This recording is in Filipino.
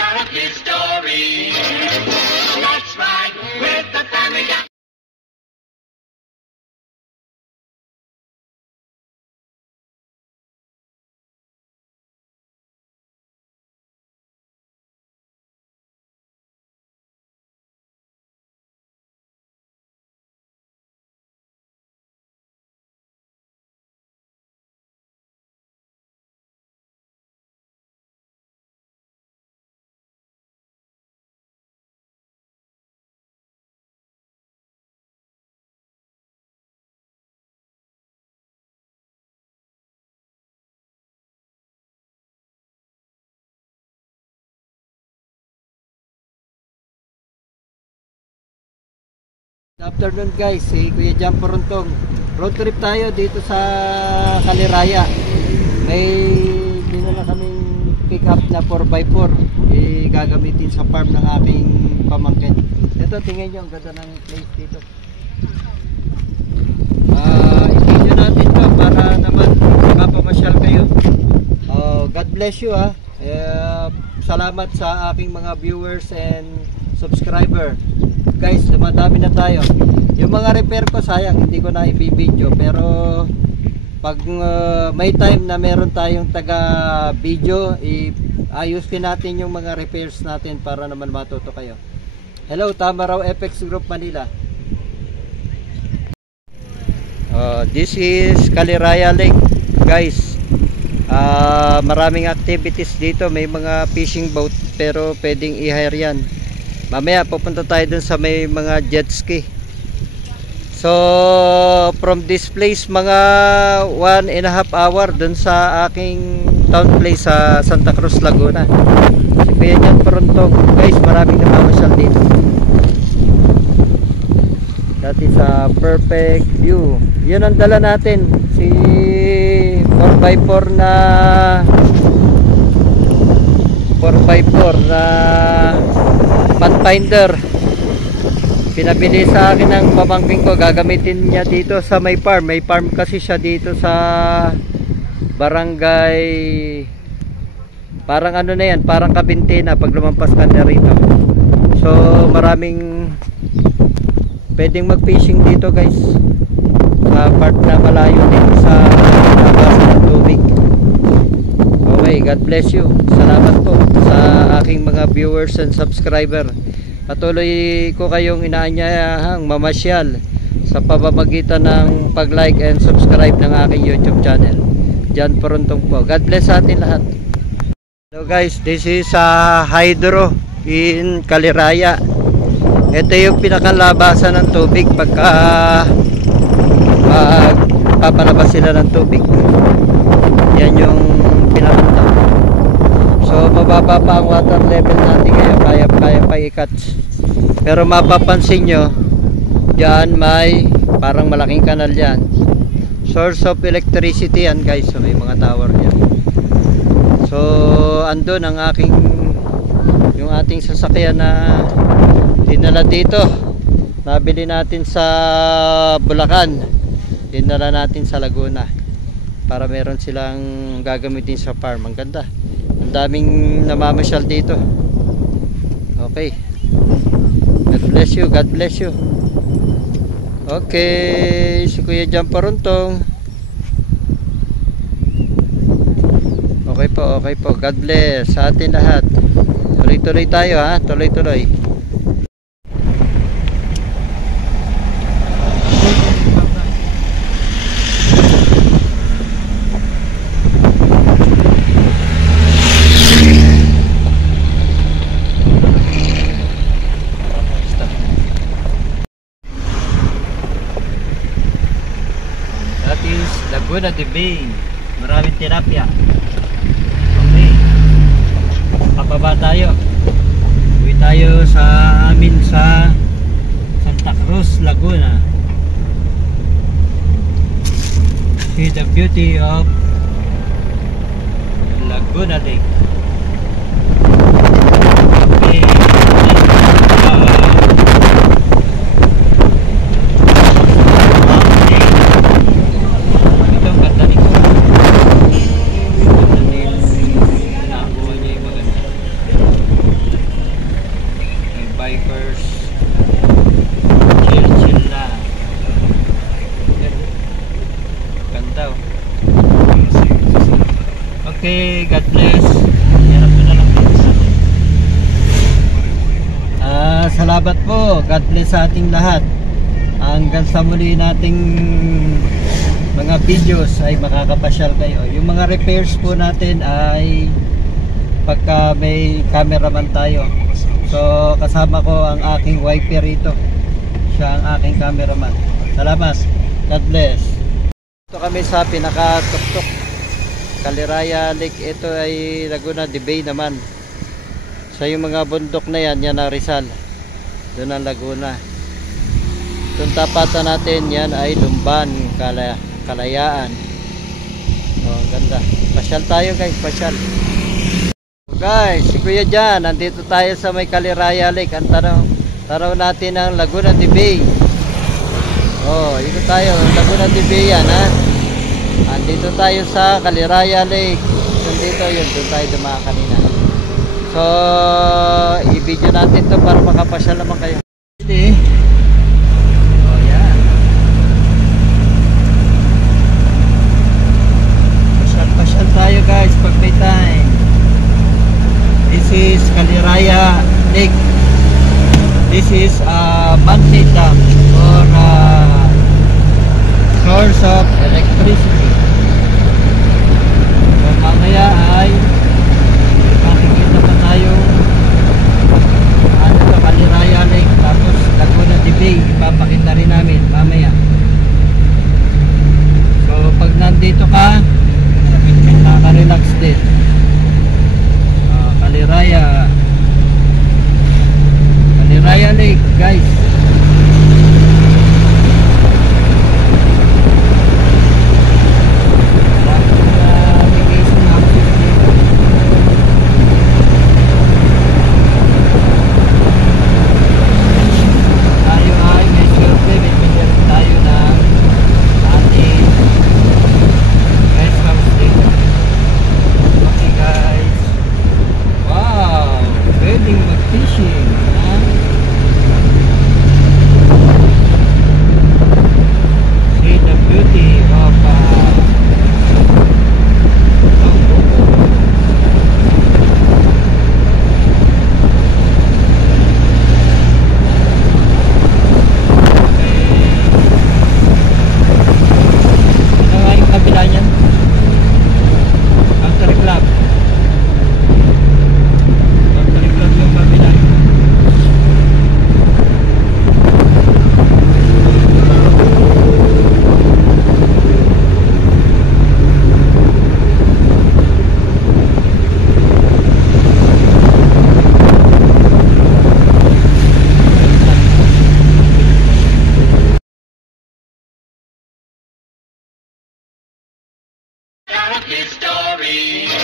tell a few stories. Let's ride with the family. Good afternoon guys, si Kuya Jam Poruntong. Road trip tayo dito sa Kaliraya. May dinala kaming pick up na 4x4 gagamitin sa farm ng aking pamangkin. Ito, tingnan nyo, ang ganda ng place dito. I-video natin to para naman makapamasyal kayo. God bless you ha. Salamat sa aking mga viewers and subscriber. Guys, dumadami na tayo. Yung mga repair ko sayang hindi ko na i-video, pero pag may time na meron tayong taga video, ayusin natin yung mga repairs natin para naman matuto kayo. Hello, Tamaraw FX Group Manila. This is Kaliraya Lake guys. Maraming activities dito, may mga fishing boat pero pwedeng i-hire yan. Mamaya pupunta tayo dun sa may mga jet ski. So from this place mga 1.5 hour dun sa aking town place sa Santa Cruz, Laguna. Si Kuya Jam Poruntong. Guys, maraming namamasyal dito. That is a perfect view. Yun ang dala natin, si 4x4 na Pathfinder. Pinabili sa akin ng pamangkin ko, gagamitin niya dito sa may farm. May farm kasi siya dito sa barangay, parang ano na yan, parang Kabintina pag lumampas ka na rito. So maraming pwedeng mag fishing dito guys, sa part na malayo dito sa labas ng tubig. Okay, God bless you. Salamat po sa aking mga viewers and subscriber. Patuloy ko kayong inaanyayahang mamasyal sa pamamagitan ng pag-like and subscribe ng aking YouTube channel. Jam Poruntong po. God bless sa atin lahat. Hello guys, this is Hydro in Kaliraya. Ito yung pinakalabasan ng tubig pagka papalabas sila ng tubig. Yan yung pinakanta. So mababa pa ang water level natin ngayon, kaya pa i-catch. Pero mapapansin nyo, dyan may parang malaking kanal yan. Source of electricity yan guys. So may mga tower dyan. So andun ang yung ating sasakyan na dinala dito. Nabili natin sa Bulacan, dinala natin sa Laguna para meron silang gagamitin sa farm. Ang ganda, ang daming namamasyal dito. Okay, God bless you, God bless you. Okay, si Kuya Jam Poruntong. Okay po, God bless sa atin lahat. Tuloy-tuloy tayo ha, tuloy-tuloy. Laguna de Bay, maraming tilapia. Okay, pababa tayo, uwi tayo sa amin sa Santa Cruz, Laguna. See the beauty of Laguna Lake. Okay, salamat po. God bless sa ating lahat. Hanggang sa muli nating mga videos ay makakapasyal kayo. Yung mga repairs po natin ay pagka may cameraman tayo. So kasama ko ang aking wife rito. Siya ang aking cameraman. Salamat. God bless. Ito kami sa pinaka-tuktok Caliraya Lake. Ito ay Laguna de Bay naman. So yung mga bundok na yan, yan ang Rizal. Doon ang Laguna. Itong tapatan natin, yan ay Lumban, Kalayaan. Oh, ganda. Pasyal tayo guys, pasyal. So guys, si Kuya dyan, nandito tayo sa may Caliraya Lake. Ang tanaw natin ang Laguna de Bay. Oh, ito tayo, Laguna de Bay yan ha. Andito tayo sa Caliraya Lake. Dito yun, doon tayo dumaan kanina. So, i-video natin to para makapasyal naman kayo. Oh, yan. Pasyal tayo guys pag may time. This is Caliraya Lake. This is man-made dam or source of electricity. So, mamaya ay makikita pa tayo sa Caliraya Lake, tapos Laguna de Bay ipapakita rin namin mamaya. So pag nandito ka, nakaka-relax din. Caliraya Lake guys. Got a good story.